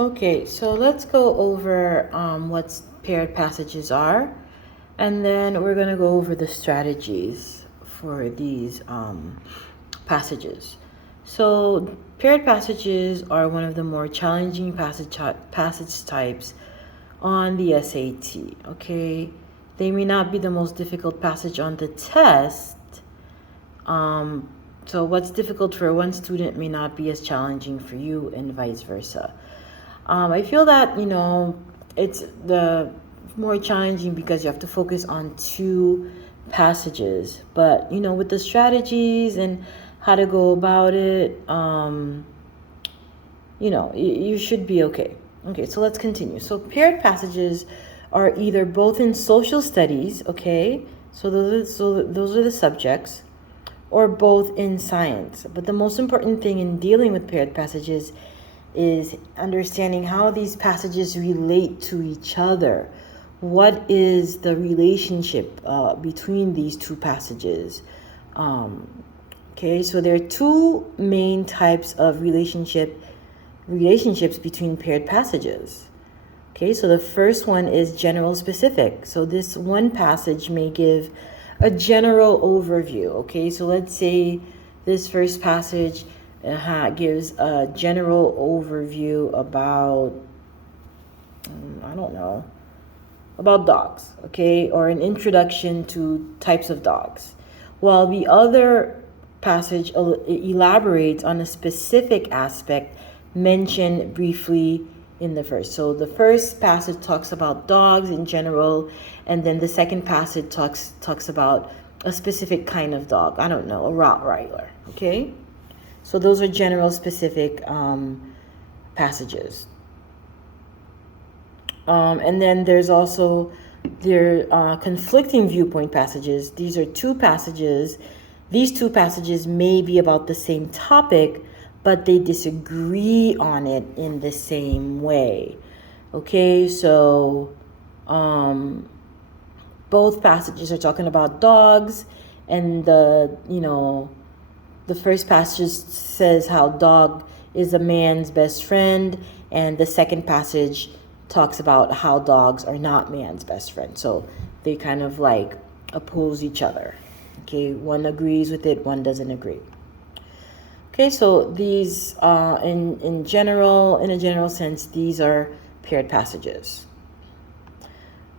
Okay, so let's go over what paired passages are, and then we're going to go over the strategies for these passages. So, paired passages are one of the more challenging passage types on the SAT. Okay, they may not be the most difficult passage on the test. So, what's difficult for one student may not be as challenging for you, and vice versa. I feel that, it's the more challenging because you have to focus on two passages. But, with the strategies and how to go about it, you should be okay. Okay, so let's continue. So paired passages are either both in social studies, okay? So those are the subjects, or both in science. But the most important thing in dealing with paired passages is understanding how these passages relate to each other. What is the relationship between these two passages? Okay, so there are two main types of relationships between paired passages. Okay, so the first one is general specific. So this one passage may give a general overview. Okay, so let's say this first passage gives a general overview about, about dogs, okay, or an introduction to types of dogs, while the other passage elaborates on a specific aspect mentioned briefly in the first. So the first passage talks about dogs in general, and then the second passage talks about a specific kind of dog. I don't know, a Rottweiler, okay? So those are general specific passages. And then there's also conflicting viewpoint passages. These are two passages. These two passages may be about the same topic, but they disagree on it in the same way. Okay, so both passages are talking about dogs, and the first passage says how dog is a man's best friend, and the second passage talks about how dogs are not man's best friend. So they kind of like oppose each other. Okay, one agrees with it, one doesn't agree. Okay, so these in a general sense, these are paired passages.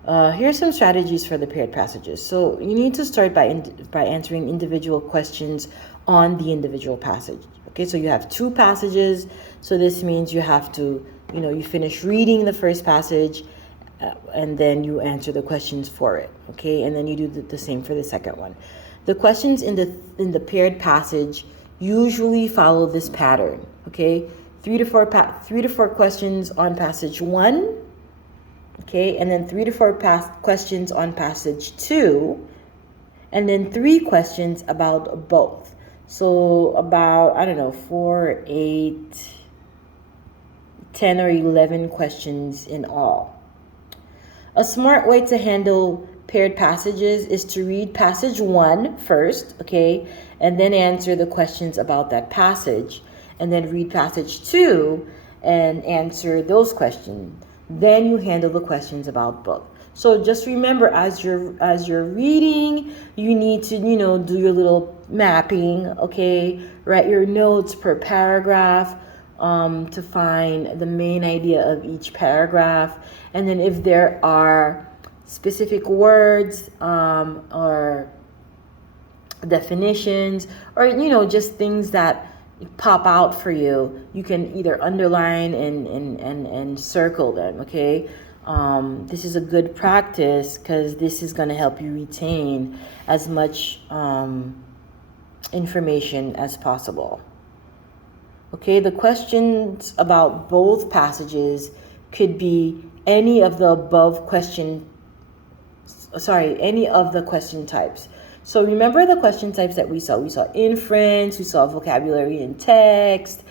Here's some strategies for the paired passages. So you need to start by answering individual questions on the individual passage. Okay, so you have two passages. So this means you have to, you finish reading the first passage, and then you answer the questions for it. Okay, and then you do the same for the second one. The questions in the paired passage usually follow this pattern. Okay, 3 to 4 questions on passage 1. Okay, and then 3 to 4 questions on passage 2, and then 3 questions about both. So about, 4, 8, 10, or 11 questions in all. A smart way to handle paired passages is to read passage 1 first, okay, and then answer the questions about that passage, and then read passage 2 and answer those questions. Then you handle the questions about both. So just remember, as you're reading, you need to, do your little mapping, okay? Write your notes per paragraph to find the main idea of each paragraph. And then if there are specific words or definitions, or, just things that pop out for you, you can either underline and circle them, okay? This is a good practice because this is going to help you retain as much information as possible. Okay, the questions about both passages could be any of the question types. So remember the question types that we saw. We saw inference, we saw vocabulary and text,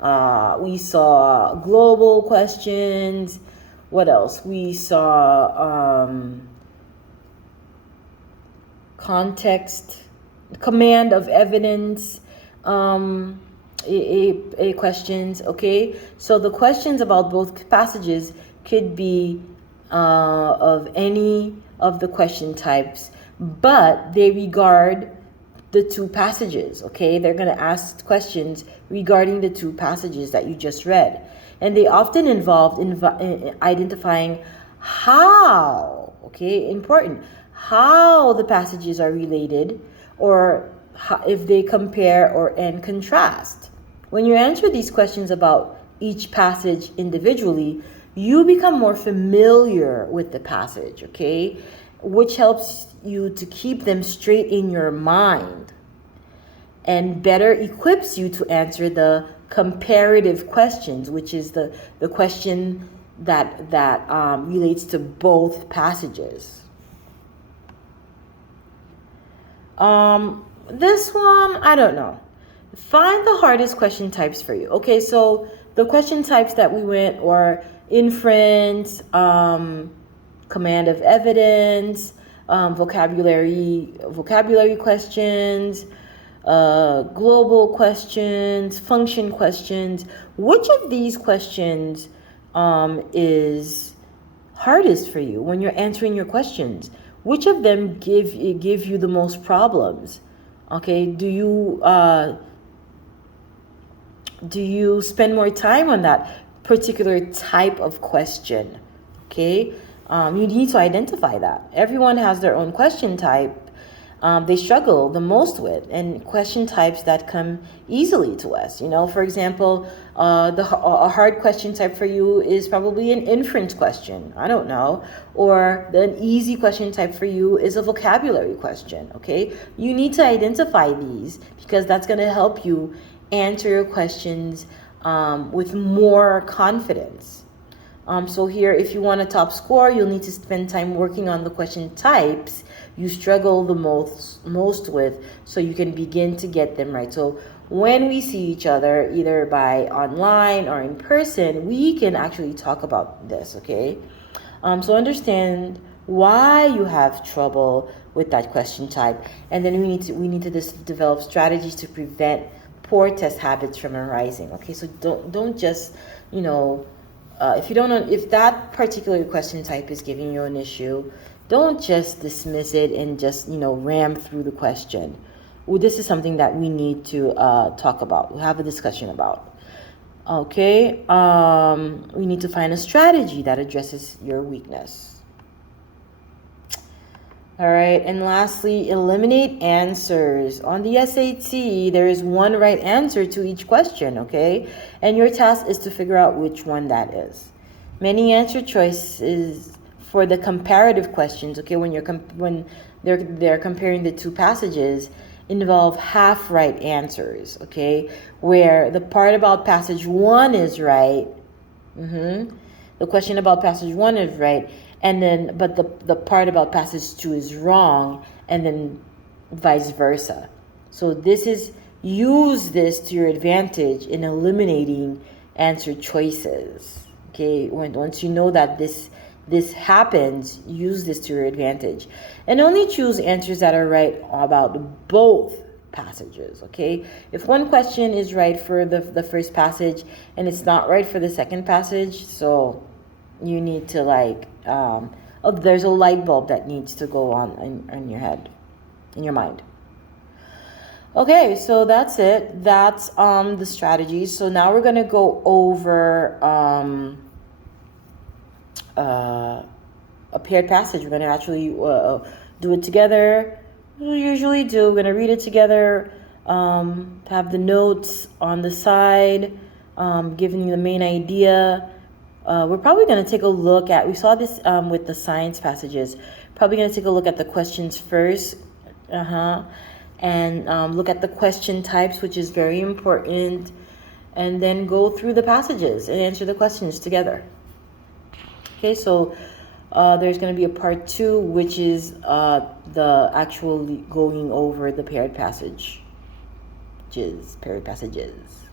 we saw global questions. What else? We saw context, command of evidence. A questions, okay? So the questions about both passages could be of any of the question types, but they regard the two passages, okay? They're going to ask questions regarding the two passages that you just read. And they often involved in identifying how, okay, important, how the passages are related, or if they compare or and contrast. When you answer these questions about each passage individually, you become more familiar with the passage, okay? Which helps you to keep them straight in your mind and better equips you to answer the comparative questions, which is the question that relates to both passages. This one, I don't know. Find the hardest question types for you. Okay, so the question types that we went were inference, command of evidence, vocabulary questions, global questions, function questions. Which of these questions is hardest for you when you're answering your questions? Which of them give you the most problems? Okay, do you spend more time on that particular type of question? Okay, you need to identify that. Everyone has their own question type they struggle the most with, and question types that come easily to us. You know, for example, a hard question type for you is probably an inference question. I don't know. Or an easy question type for you is a vocabulary question. Okay, you need to identify these because that's going to help you answer your questions with more confidence. So here, if you want a top score, you'll need to spend time working on the question types you struggle the most with, so you can begin to get them right. So when we see each other, either by online or in person, we can actually talk about this, okay? So understand why you have trouble with that question type, and then we need to develop strategies to prevent poor test habits from arising. Okay, so don't just, you know, if that particular question type is giving you an issue, don't just dismiss it and just, ram through the question. Well, this is something that we need to talk about. We'll have a discussion about. Okay, we need to find a strategy that addresses your weakness. All right, and lastly, eliminate answers. On the SAT, there is one right answer to each question, okay? And your task is to figure out which one that is. Many answer choices for the comparative questions, okay, when they're comparing the two passages, involve half right answers, okay, where the part about passage 1 is right. The question about passage 1 is right, and then but the part about passage 2 is wrong, and then vice versa. So use this to your advantage in eliminating answer choices. Okay, once you know that this happens, use this to your advantage, and only choose answers that are right about both passages. Okay, if one question is right for the first passage and it's not right for the second passage, so you need to there's a light bulb that needs to go on in your head, in your mind. Okay, so that's it. That's the strategies. So now we're gonna go over a paired passage. We're going to actually do it together. We usually do. We're going to read it together, have the notes on the side, giving you the main idea. We're probably going to take a look at, we saw this with the science passages, probably going to take a look at the questions first, and look at the question types, which is very important, and then go through the passages and answer the questions together. Okay, so there's going to be a part 2, which is the actual going over the paired passages.